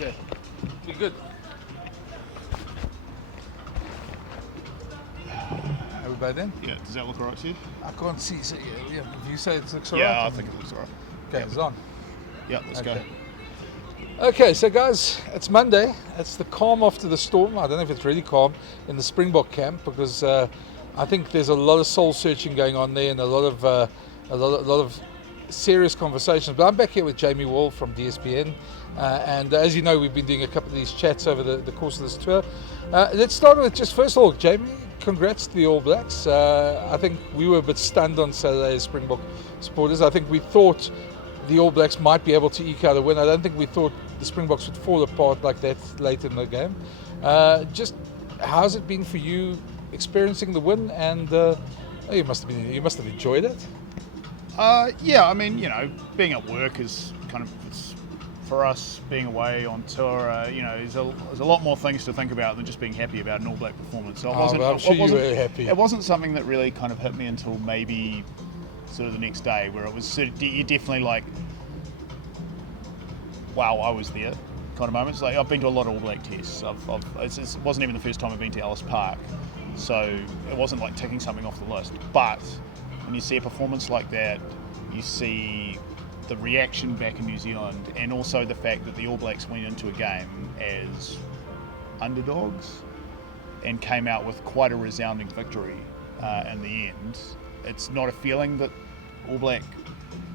Okay. Be good. Everybody then? Yeah, does that look alright to you? I can't see. So yeah, if you say it looks alright. Yeah, I think it looks alright. Okay, it's on. Yeah, let's go. Okay, so guys, it's Monday. It's the calm after the storm. I don't know if it's really calm in the Springbok camp because I think there's a lot of soul searching going on there and a lot of serious conversations. But I'm back here with Jamie Wall from DSPN, and as you know, we've been doing a couple of these chats over the course of this tour. Let's start with just first of all, Jamie, congrats to the All Blacks. I think we were a bit stunned on Saturday as Springbok supporters. I think we thought the All Blacks might be able to eke out a win. I don't think we thought the Springboks would fall apart like that late in the game. Just how's it been for you experiencing the win? And you must have enjoyed it. Yeah, I mean, being at work is kind of, it's, for us being away on tour, there's a lot more things to think about than just being happy about an All Black performance. So I'm sure you were happy. It wasn't something that really kind of hit me until maybe sort of the next day, where it was sort of, you're definitely like, wow, I was there kind of moments. Like, I've been to a lot of All Black tests. It wasn't even the first time I've been to Ellis Park, so it wasn't like ticking something off the list. But when you see a performance like that, you see the reaction back in New Zealand, and also the fact that the All Blacks went into a game as underdogs and came out with quite a resounding victory in the end. It's not a feeling that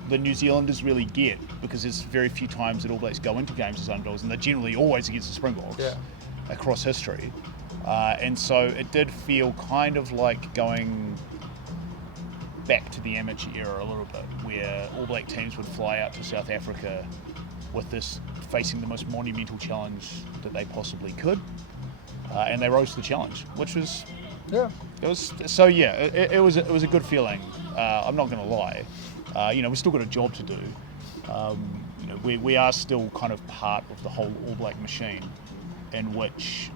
the New Zealanders really get, because there's very few times that All Blacks go into games as underdogs, and they're generally always against the Springboks across history. And so it did feel kind of like going back to the amateur era a little bit, where All Black teams would fly out to South Africa with this, facing the most monumental challenge that they possibly could, and they rose to the challenge, which was it was a good feeling. I'm not going to lie. We've still got a job to do. We are still kind of part of the whole All Black machine, in which,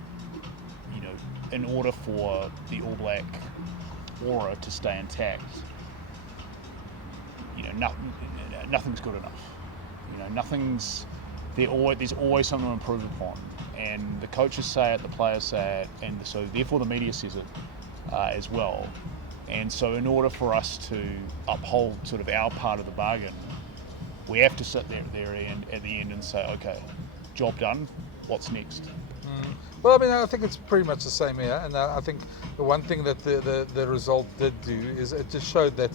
in order for the All Black aura to stay intact, nothing's good enough. There's always something to improve upon, and the coaches say it, the players say it, and so therefore the media says it as well. And so in order for us to uphold sort of our part of the bargain, we have to sit there at the end and say, okay, job done, what's next? Well, I mean, I think it's pretty much the same here, and I think the one thing that the result did do is it just showed that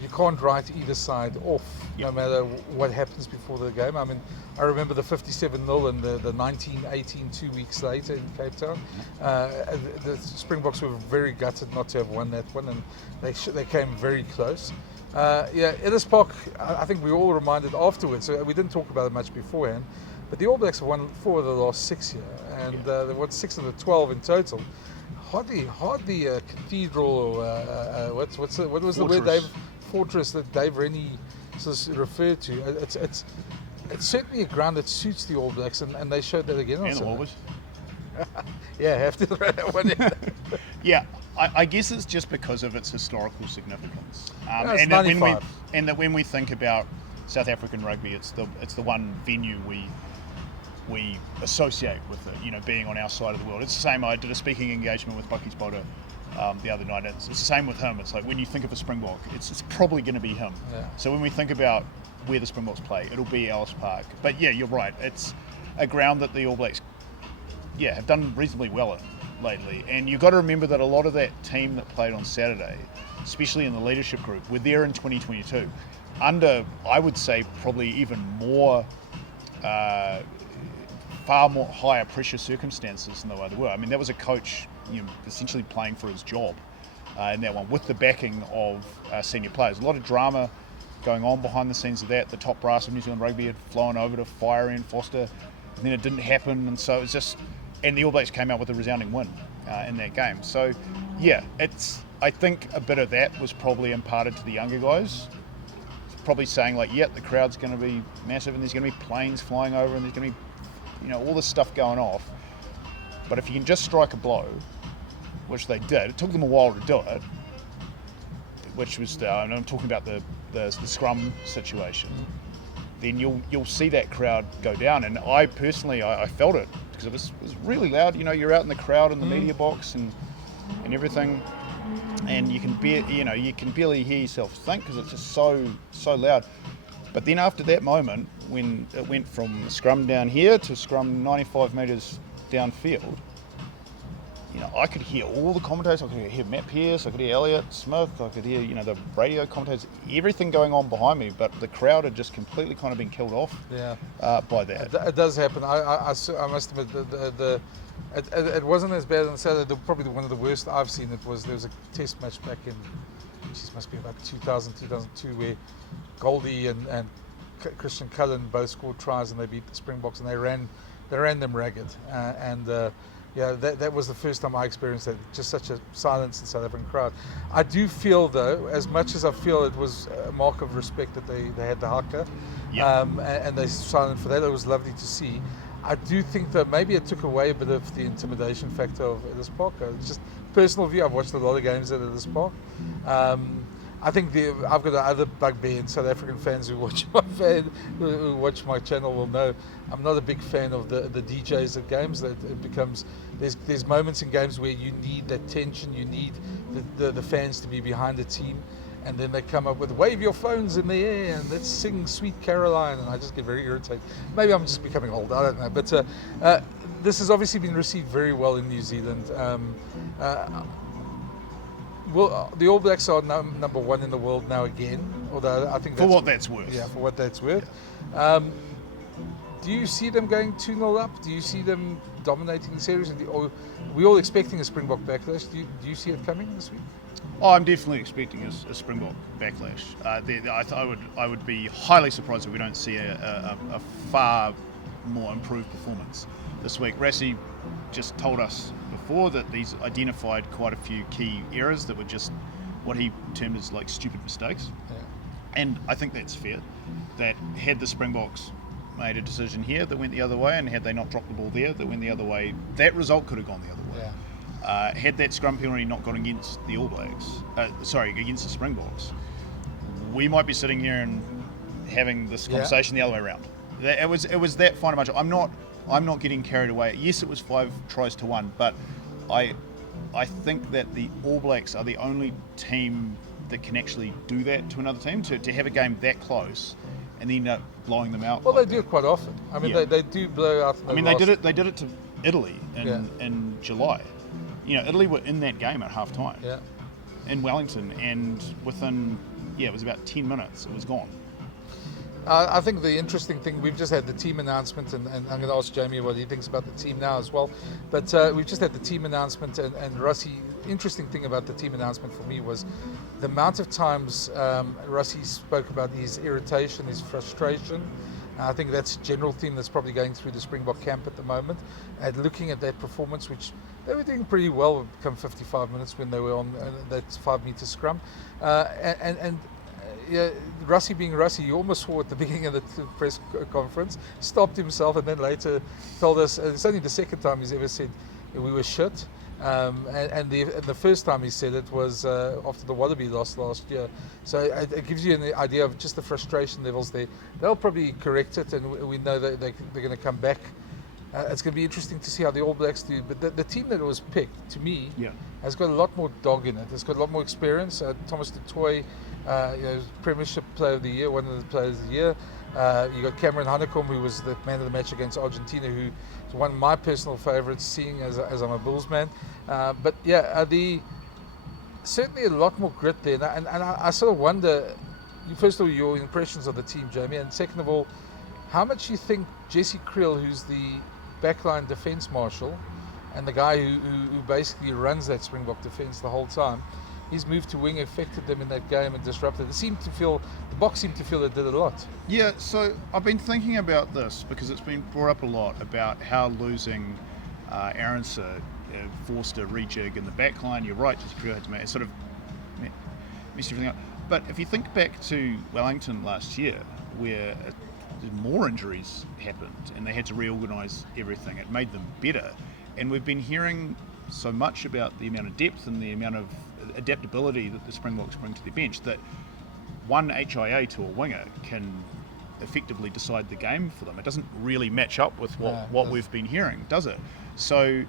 you can't write either side off, no matter what happens before the game. I mean, I remember the 57-0 and the 19-18 2 weeks later in Cape Town. The Springboks were very gutted not to have won that one, and they came very close. Ellis Park, I think we were all reminded afterwards, so we didn't talk about it much beforehand, but the All Blacks have won 4 of the last 6 here, and they won 6 of the 12 in total. Hardly a cathedral, or what was the word, fortress that Dave Rennie referred to. It's certainly a ground that suits the All Blacks, and they showed that again. And the Wallabies. Have to throw that one in. Yeah, I guess it's just because of its historical significance. It's 95. That when we think about South African rugby, it's the one venue we associate with it, being on our side of the world. It's the same. I did a speaking engagement with Bucky's Boda the other night. It's the same with him. It's like when you think of a Springbok, it's probably going to be him. Yeah. So when we think about where the Springboks play, it'll be Ellis Park. But yeah, you're right. It's a ground that the All Blacks, have done reasonably well in lately. And you've got to remember that a lot of that team that played on Saturday, especially in the leadership group, were there in 2022 under, I would say, probably even more, far more higher pressure circumstances than the way they were. I mean, that was a coach essentially playing for his job in that one, with the backing of senior players. A lot of drama going on behind the scenes of that. The top brass of New Zealand rugby had flown over to fire Ian Foster, and then it didn't happen, and so it was just, and the All Blacks came out with a resounding win in that game. So I think a bit of that was probably imparted to the younger guys, probably saying like, the crowd's going to be massive, and there's going to be planes flying over, and there's going to be all this stuff going off. But if you can just strike a blow, which they did, it took them a while to do it, which was, I'm talking about the scrum situation. then you'll see that crowd go down. And I personally, I felt it because it was really loud. You know, you're out in the crowd in the media box and everything, and you can barely hear yourself think because it's just so loud. But then after that moment, when it went from scrum down here to scrum 95 metres downfield, you know, I could hear all the commentators. I could hear Matt Pearce, I could hear Elliot Smith, I could hear, you know, the radio commentators, everything going on behind me. But the crowd had just completely kind of been killed off by that. It does happen. I must admit, it wasn't as bad on Saturday. Probably one of the worst I've seen. There was a test match back in, must be about 2000, 2002, where Goldie and Christian Cullen both scored tries and they beat the Springboks, and they ran them ragged. That was the first time I experienced that. Just such a silence in the South African crowd. I do feel, though, as much as I feel it was a mark of respect that they had the haka, and they silent for that. It was lovely to see. I do think that maybe it took away a bit of the intimidation factor of Ellis Park. It's just personal view. I've watched a lot of games at Ellis Park. I think I've got another bugbear in South African fans who watch my channel will know I'm not a big fan of the DJs at games. That it becomes there's moments in games where you need that tension, you need the fans to be behind the team, and then they come up with wave your phones in the air and let's sing Sweet Caroline, and I just get very irritated. Maybe I'm just becoming old, I don't know. But this has obviously been received very well in New Zealand. Well, the All Blacks are number one in the world now again, although I think for what that's worth. Yeah, for what that's worth. Yeah. Do you see them going 2-0 up? Do you see them dominating the series? Or we're all expecting a Springbok backlash. Do you see it coming this week? Oh, I'm definitely expecting a Springbok backlash. I would be highly surprised if we don't see a far more improved performance this week. Rassie just told us before that he's identified quite a few key errors that were just what he termed as like stupid mistakes. Yeah. And I think that's fair. That had the Springboks made a decision here that went the other way, and had they not dropped the ball there that went the other way, that result could have gone the other way. Yeah. Had that scrum penalty not gone against the All Blacks, against the Springboks, we might be sitting here and having this conversation the other way around. It was that fine a margin. I'm not getting carried away. Yes, it was 5 tries to 1, but I think that the All Blacks are the only team that can actually do that to another team, to have a game that close and then end up blowing them out. Well, they do it quite often. I mean, they do blow out. They did it to Italy in July. You know, Italy were in that game at half time in Wellington, and within it was about 10 minutes it was gone. I think the interesting thing, we've just had the team announcement, and I'm going to ask Jamie what he thinks about the team now as well. But we've just had the team announcement, and Rassie, interesting thing about the team announcement for me was the amount of times Rassie spoke about his irritation, his frustration. I think that's a general theme that's probably going through the Springbok camp at the moment. And looking at that performance, which they were doing pretty well, come 55 minutes when they were on that 5-meter scrum. Rassie being Rassie, you almost saw at the beginning of the press conference, stopped himself, and then later told us, it's only the second time he's ever said we were shit. And the first time he said it was after the Wallaby loss last year. So it gives you an idea of just the frustration levels there. They'll probably correct it, and we know that they're going to come back. It's going to be interesting to see how the All Blacks do. But the team that was picked, to me, has got a lot more dog in it. It's got a lot more experience. Thomas du Toit, Premiership Player of the Year, one of the Players of the Year. You got Cameron Honeycomb, who was the man of the match against Argentina, who is one of my personal favourites, seeing as I'm a Bulls man. Certainly a lot more grit there. And I sort of wonder, first of all, your impressions of the team, Jamie, and second of all, how much you think Jesse Creel, who's the backline defence marshal and the guy who basically runs that Springbok defence the whole time, his move to wing affected them in that game and disrupted. The Boks seemed to feel it did a lot. Yeah, so I've been thinking about this because it's been brought up a lot about how losing Arendse forced a rejig in the backline. You're right, just had to make it sort of messed everything up. But if you think back to Wellington last year, where more injuries happened and they had to reorganise everything, it made them better. And we've been hearing so much about the amount of depth and the amount of adaptability that the Springboks bring to their bench, that one HIA to a winger can effectively decide the game for them. It doesn't really match up with what No, we've been hearing, does it? So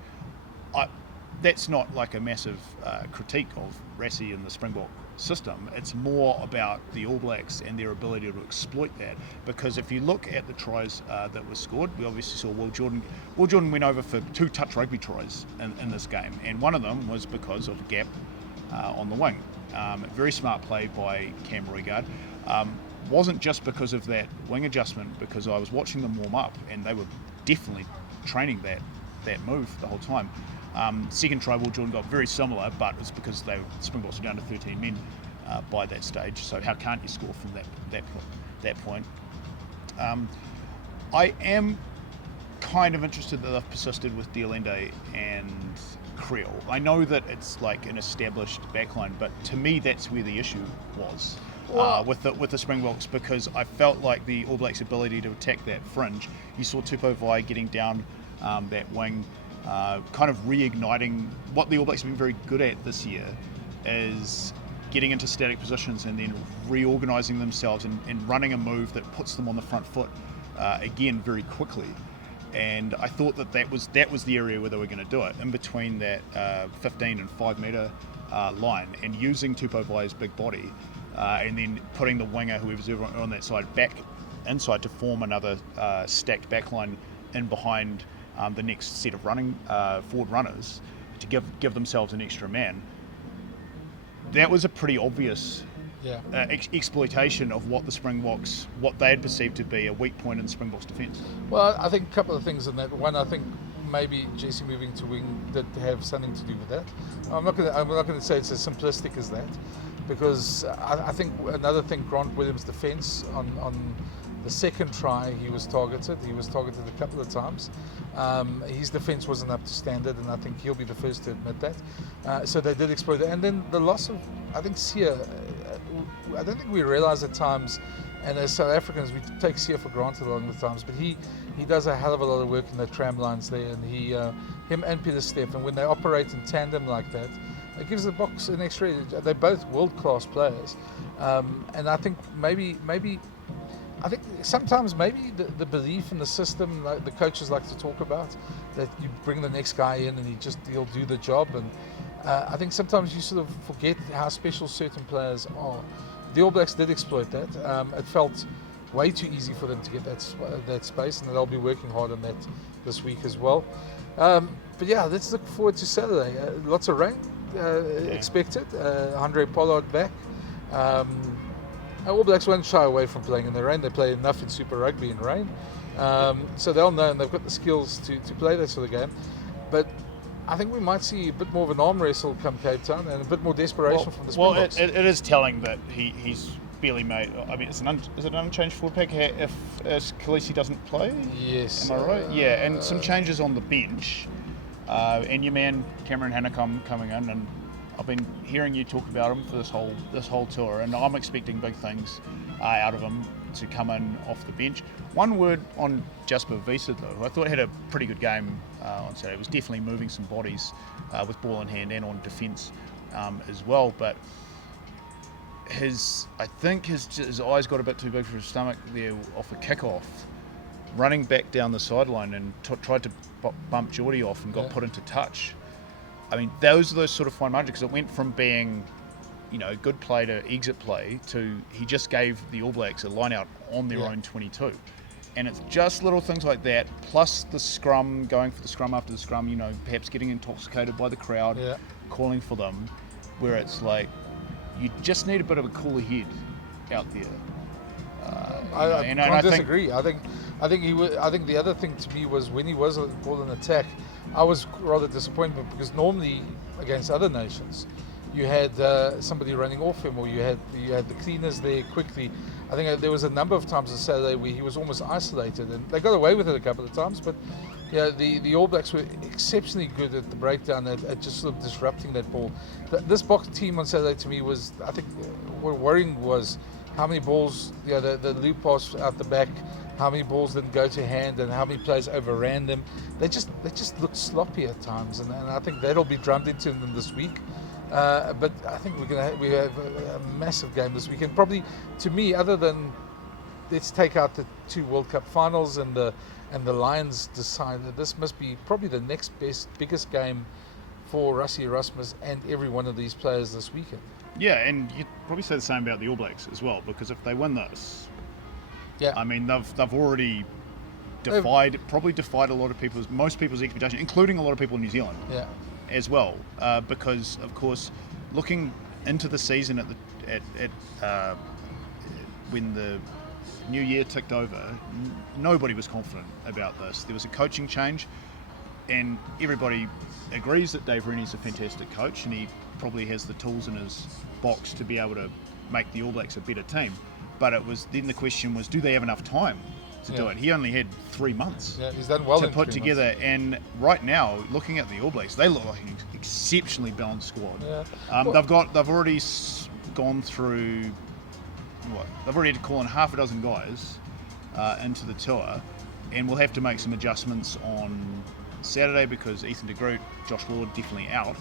that's not like a massive critique of Rassie and the Springbok system. It's more about the All Blacks and their ability to exploit that, because if you look at the tries that were scored, we obviously saw Will Jordan went over for 2 touch rugby tries in this game, and one of them was because of a gap on the wing. Very smart play by Cam Roigard. Wasn't just because of that wing adjustment, because I was watching them warm up and they were definitely training that move the whole time. Second try, Will Jordan got very similar, but it's because Springboks were down to 13 men by that stage. So how can't you score from that point? I am kind of interested that they've persisted with Diolende and Creel. I know that it's like an established backline, but to me that's where the issue was with the Springboks, because I felt like the All Blacks' ability to attack that fringe. You saw Tupou Vai getting down that wing, kind of reigniting what the All Blacks have been very good at this year, is getting into static positions and then reorganising themselves and running a move that puts them on the front foot again very quickly. And I thought that was the area where they were going to do it, in between that 15 and 5 metre line, and using Tupou Vai's big body, and then putting the winger, whoever's on that side, back inside to form another stacked backline in behind the next set of running forward runners to give themselves an extra man. That was a pretty obvious exploitation of what the Springboks, what they had perceived to be a weak point in the Springboks' defence. Well, I think a couple of things in that. One, I think maybe Jesse moving to wing did have something to do with that. I'm not going to say it's as simplistic as that, because I think another thing, Grant Williams' defence on the second try, he was targeted. He was targeted a couple of times. His defence wasn't up to standard, and I think he'll be the first to admit that. So they did exploit it. And then the loss of, I think, Sia. I don't think we realise at times, and as South Africans, we take Sia for granted a lot of the times, but he does a hell of a lot of work in the tram lines there, and him and Peter Steff, and when they operate in tandem like that, it gives the box an extra edge. They're both world-class players, and I think sometimes maybe the belief in the system, like the coaches like to talk about, that you bring the next guy in and he'll do the job, and I think sometimes you sort of forget how special certain players are. The All Blacks did exploit that. It felt way too easy for them to get that space, and they'll be working hard on that this week as well. But yeah, let's look forward to Saturday. Lots of rain expected. Andre Pollard back. All Blacks won't shy away from playing in the rain. They play enough in Super Rugby in rain. So they'll know, and they've got the skills to play that sort of game. But I think we might see a bit more of an arm wrestle come Cape Town, and a bit more desperation from the Springboks. Well, it is telling that he's barely made. I mean, is it an unchanged forward pack if Khaleesi doesn't play? Yes. Am I right? Yeah, and some changes on the bench, and your man Cameron Hanekom coming in, and I've been hearing you talk about him for this whole tour, and I'm expecting big things out of him to come in off the bench. One word on Jasper Wiese, though, who I thought had a pretty good game on Saturday. Was definitely moving some bodies with ball in hand and on defence as well. But I think his eyes got a bit too big for his stomach there off a kick-off, running back down the sideline and tried to bump Geordie off and got put into touch. I mean, those are those sort of fine margins, because it went from being, good play to exit play to he just gave the All Blacks a line out on their own 22. And it's just little things like that, plus the scrum, going for the scrum after the scrum, perhaps getting intoxicated by the crowd, calling for them, where it's like, you just need a bit of a cooler head out there. I disagree. I think the other thing to me was when he was called an attack, I was rather disappointed, because normally against other nations, you had somebody running off him, or you had the cleaners there quickly. I think there was a number of times on Saturday where he was almost isolated, and they got away with it a couple of times. But the All Blacks were exceptionally good at the breakdown, at just sort of disrupting that ball. This box team on Saturday to me was, I think, what worrying was how many balls, the loop pass out the back, how many balls didn't go to hand, and how many players overran them. They just looked sloppy at times, and I think that'll be drummed into them this week. But I think we have a massive game this weekend. Probably, to me, other than let's take out the 2 World Cup finals and the Lions decide that this must be probably the next biggest game for Rassie Erasmus and every one of these players this weekend. Yeah, and you'd probably say the same about the All Blacks as well, because if they win this, yeah, I mean they've already defied a lot of most people's expectation, including a lot of people in New Zealand, yeah, as well, because of course, looking into the season when the new year ticked over, nobody was confident about this. There was a coaching change, and everybody agrees that Dave Rennie's a fantastic coach, and he probably has the tools in his box to be able to make the All Blacks a better team. But then the question was, do they have enough time to do it? He only had 3 months he's done well to in put 3 together. months. And right now, looking at the All Blacks, they look like an exceptionally balanced squad. Yeah. They've already gone through they've already had to call in half a dozen guys into the tour, and we'll have to make some adjustments on Saturday because Ethan de Groot, Josh Lord definitely out.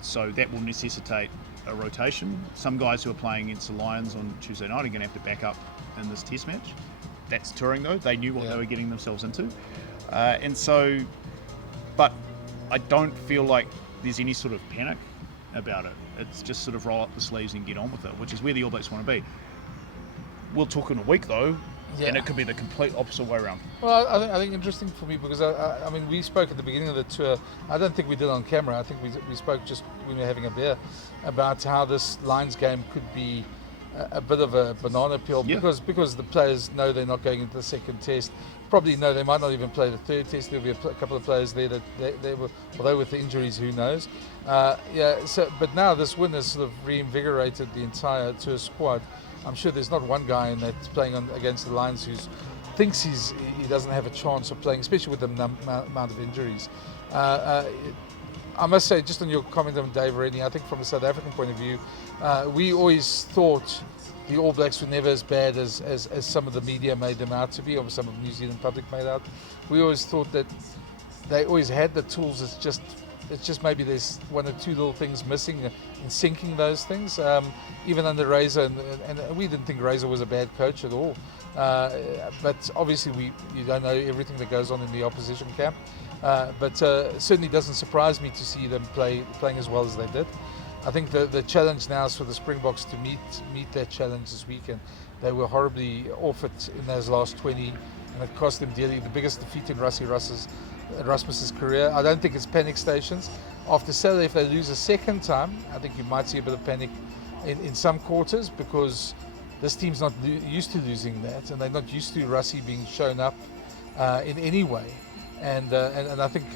So that will necessitate a rotation. Some guys who are playing against the Lions on Tuesday night are going to have to back up in this test match. That's touring though. They knew what they were getting themselves into. And so, but I don't feel like there's any sort of panic about it. It's just sort of roll up the sleeves and get on with it, which is where the All Blacks want to be. We'll talk in a week though, and it could be the complete opposite way around. Well, I think interesting for me because I mean we spoke at the beginning of the tour. I don't think we did on camera. I think we spoke just when we were having a beer about how this Lions game could be a bit of a banana peel because the players know they're not going into the second test. Probably know they might not even play the third test. There'll be a couple of players there that they were, although with the injuries, who knows? So but now this win has sort of reinvigorated the entire tour squad. I'm sure there's not one guy in that's playing against the Lions who thinks he doesn't have a chance of playing, especially with the amount of injuries. I must say, just on your comment on Dave Rennie, I think from a South African point of view, we always thought the All Blacks were never as bad as some of the media made them out to be, or some of the New Zealand public made out. We always thought that they always had the tools. It's just maybe there's 1 or 2 little things missing in syncing those things. Even under Razor, and we didn't think Razor was a bad coach at all. But obviously you don't know everything that goes on in the opposition camp. But certainly doesn't surprise me to see them playing as well as they did. I think the challenge now is for the Springboks to meet that challenge this weekend. They were horribly off it in those last 20, and it cost them dearly. The biggest defeat in Rassie Erasmus's career. I don't think it's panic stations. After Saturday, if they lose a second time, I think you might see a bit of panic in some quarters because this team's not used to losing that, and they're not used to Rassie being shown up in any way. And I think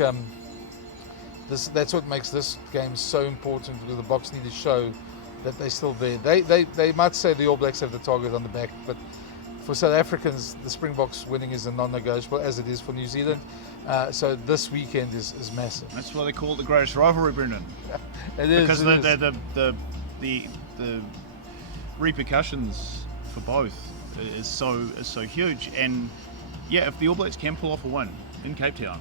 that's what makes this game so important, because the Boks need to show that they're still there. They might say the All Blacks have the target on the back, but for South Africans, the Springboks winning is a non-negotiable, as it is for New Zealand. So this weekend is massive. That's why they call it the greatest rivalry, Brenden. It is because the repercussions for both is so huge. And yeah, if the All Blacks can pull off a win in Cape Town,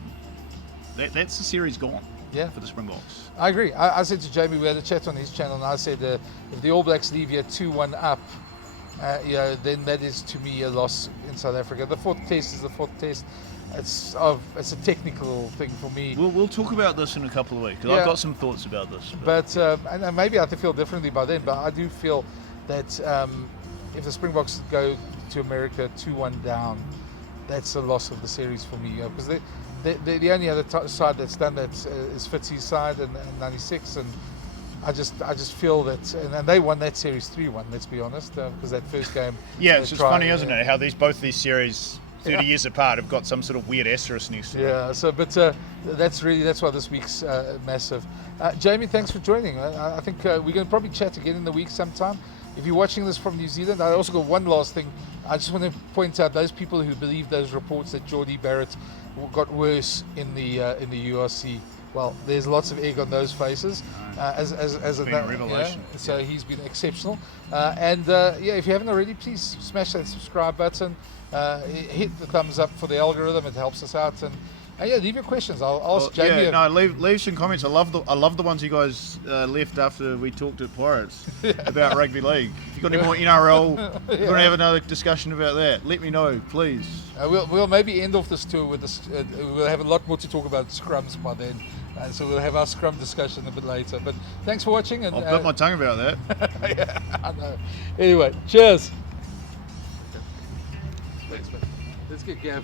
that's the series gone. Yeah, for the Springboks. I agree. I said to Jamie, we had a chat on his channel, and I said if the All Blacks leave here 2-1 up, then that is to me a loss in South Africa. The fourth test is the fourth test. It's a technical thing for me. We'll talk about this in a couple of weeks. I've got some thoughts about this. But and maybe I feel differently by then. But I do feel that if the Springboks go to America 2-1 down, that's a loss of the series for me. Because the only other side that's done that is Fitzy's side and 96, and I just feel that, and they won that series 3-1. Let's be honest, because that first game. Yeah, it's just funny, isn't it? How both these series 30 years apart have got some sort of weird asterisk next to it. Yeah. So, but that's why this week's massive. Jamie, thanks for joining. I think we're going to probably chat again in the week sometime. If you're watching this from New Zealand, I also got one last thing. I just want to point out those people who believe those reports that Geordie Barrett got worse in the URC. Well, there's lots of egg on those faces. As a revelation. Yeah, so he's been exceptional. If you haven't already, please smash that subscribe button. Hit the thumbs up for the algorithm. It helps us out. Yeah, leave your questions. I'll ask Jamie. Yeah, no, leave some comments. I love the ones you guys left after we talked at Pirates about rugby league. If you've got any more NRL, we're going to have another discussion about that. Let me know, please. We'll maybe end off this tour with this. We'll have a lot more to talk about scrums by then. So we'll have our scrum discussion a bit later. But thanks for watching. And, I'll bit my tongue about that. Yeah, I know. Anyway, cheers. Thanks, man. Let's get Gav.